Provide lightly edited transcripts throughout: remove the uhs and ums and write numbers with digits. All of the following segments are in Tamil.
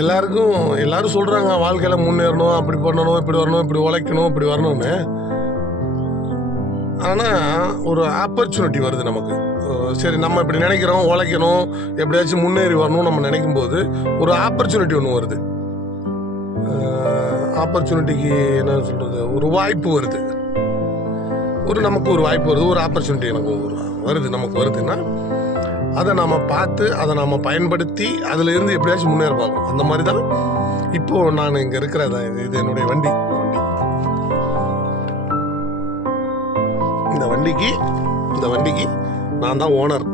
எல்லாரும் சொல்கிறாங்க வாழ்க்கையில் முன்னேறணும், அப்படி பண்ணணும், இப்படி வரணும், இப்படி உழைக்கணும், இப்படி வரணும்னு. ஆனால் ஒரு ஆப்பர்ச்சுனிட்டி வருது நமக்கு. சரி, நம்ம இப்படி நினைக்கிறோம், உழைக்கணும், எப்படியாச்சும் முன்னேறி வரணும் நம்ம நினைக்கும் போது ஒரு ஆப்பர்ச்சுனிட்டி ஒன்று வருது. ஆப்பர்ச்சுனிட்டிக்கு என்ன சொல்கிறது, ஒரு வாய்ப்பு வருது. நமக்கு ஒரு வாய்ப்பு வருது, ஒரு ஆப்பர்ச்சுனிட்டி எனக்கு நமக்கு வருதுன்னா அதை நாம் பார்த்து அதை நாம் பயன்படுத்தி அதிலிருந்து எப்படியாச்சும் முன்னேற பார்க்கணும். அந்த மாதிரி தான் இப்போது நான் இங்கே இருக்கிற இது என்னுடைய வண்டி. இந்த வண்டிக்கு நான் தான் ஓனர்.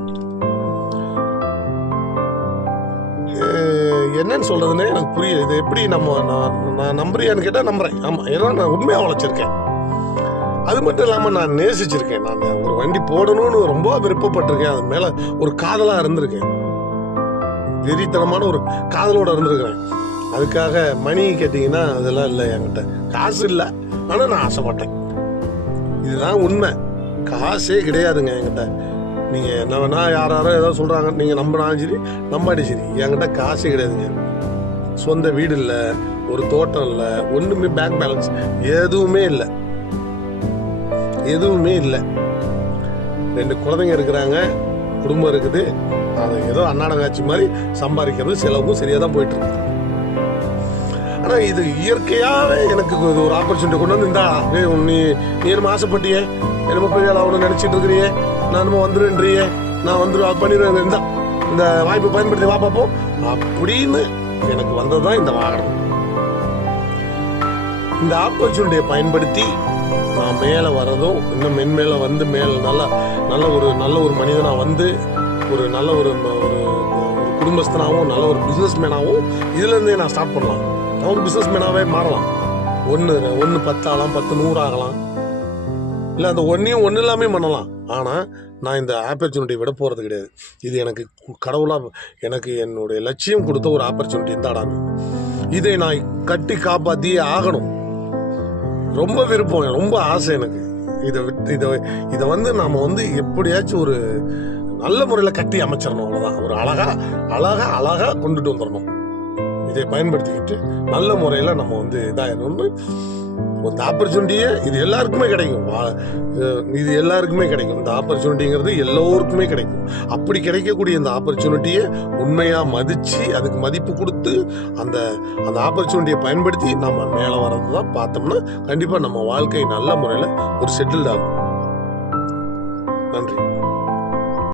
என்னன்னு சொல்றதுன்னே எனக்கு புரியல. இது எப்படி நான் நம்புறியான்னு கேட்டால் நம்புறேன். ஆமாம், ஏன்னா நான் உண்மையாக உழைச்சிருக்கேன். அது மட்டும் இல்லாமல் நான் நேசிச்சிருக்கேன். நான் ஒரு வண்டி போடணும்னு ரொம்ப விருப்பப்பட்டிருக்கேன். அது மேலே ஒரு காதலாக இருந்திருக்கேன். வெறித்தனமான ஒரு காதலோடு இருந்திருக்கிறேன். அதுக்காக மணி கேட்டிங்கன்னா அதெல்லாம் இல்லை, என்கிட்ட காசு இல்லை. ஆனால் நான் ஆசைப்பட்டேன். இதுதான் உண்மை. காசே கிடையாதுங்க என்கிட்ட. நீங்கள் என்ன வேணா யாரோ ஏதாவது சொல்கிறாங்க, நீங்கள் நம்பினாலும் சரி நம்பாடி சரி, என்கிட்ட காசே கிடையாதுங்க. சொந்த வீடு இல்லை, ஒரு தோட்டம் இல்லை, ஒன்றுமே பேங்க் பேலன்ஸ் எதுவுமே இல்லை. 2 குழந்தைங்க இருக்கிறாங்க, குடும்பம் இருக்குது. அது ஏதோ அன்னாடங்காட்சி மாதிரி சம்பாதிக்கிறது செலவும் சரியாக தான் போயிட்டு இருக்கு. ஆனால் இது இயற்கையாகவே எனக்கு ஒரு ஆப்பர்ச்சுனிட்டி கொண்டு வந்து, இந்தா நீ என்னமோ ஆசைப்பட்டியே, என்னமோ பெரிய ஆளாக நினச்சிட்டு இருக்கிறியே, நான் என்னமோ வந்துருன்றியே, நான் வந்துடும் பண்ணிடுவேன், இந்த வாய்ப்பை பயன்படுத்தி வா பார்ப்போம் அப்படின்னு எனக்கு வந்தது தான் இந்த வாகனம். இந்த ஆப்பர்ச்சுனிட்டியை பயன்படுத்தி நான் மேலே வரதும், இன்னும் மென்மேலே வந்து நல்ல ஒரு மனிதனாக வந்து ஒரு நல்ல ஒரு குடும்பஸ்தனாகவும் நல்ல ஒரு பிஸ்னஸ் மேனாகவும் இதுலேருந்தே நான் ஸ்டார்ட் பண்ணலாம். நான் ஒரு பிஸ்னஸ் மேனாகவே மாறலாம். 1 10 ஆகலாம், 10 100 ஆகலாம், இல்லை அந்த ஒன்று எல்லாமே பண்ணலாம். ஆனால் நான் இந்த ஆப்பர்ச்சுனிட்டியை விட போகிறது கிடையாது. இது எனக்கு கடவுளாக எனக்கு என்னுடைய லட்சியம் கொடுத்த ஒரு ஆப்பர்ச்சுனிட்டி இருந்தாடாங்க. இதை நான் கட்டி காப்பாற்றியே ஆகணும். ரொம்ப விருப்பம், ரொம்ப ஆசை எனக்கு. இதை வந்து நாம் வந்து எப்படியாச்சும் ஒரு நல்ல முறையில் கட்டி அமைச்சிடணும். அவ்வளோதான். ஒரு அழகாக கொண்டுட்டு வந்துடணும். இதை பயன்படுத்திக்கிட்டு நல்ல முறையில் நம்ம வந்து இதாகிடணும்னு இந்த ஆப்பர்ச்சுனிட்டியே இது எல்லாருக்குமே கிடைக்கும். இந்த ஆப்பர்ச்சுனிட்டிங்கிறது எல்லோருக்குமே கிடைக்கும். அப்படி கிடைக்கக்கூடிய இந்த ஆப்பர்ச்சுனிட்டியை உண்மையாக மதித்து அதுக்கு மதிப்பு கொடுத்து அந்த ஆப்பர்ச்சுனிட்டியை பயன்படுத்தி நம்ம மேலே வர்றது தான் பார்த்தோம்னா கண்டிப்பாக நம்ம வாழ்க்கை நல்ல முறையில் ஒரு செட்டில்ட் ஆகும். நன்றி.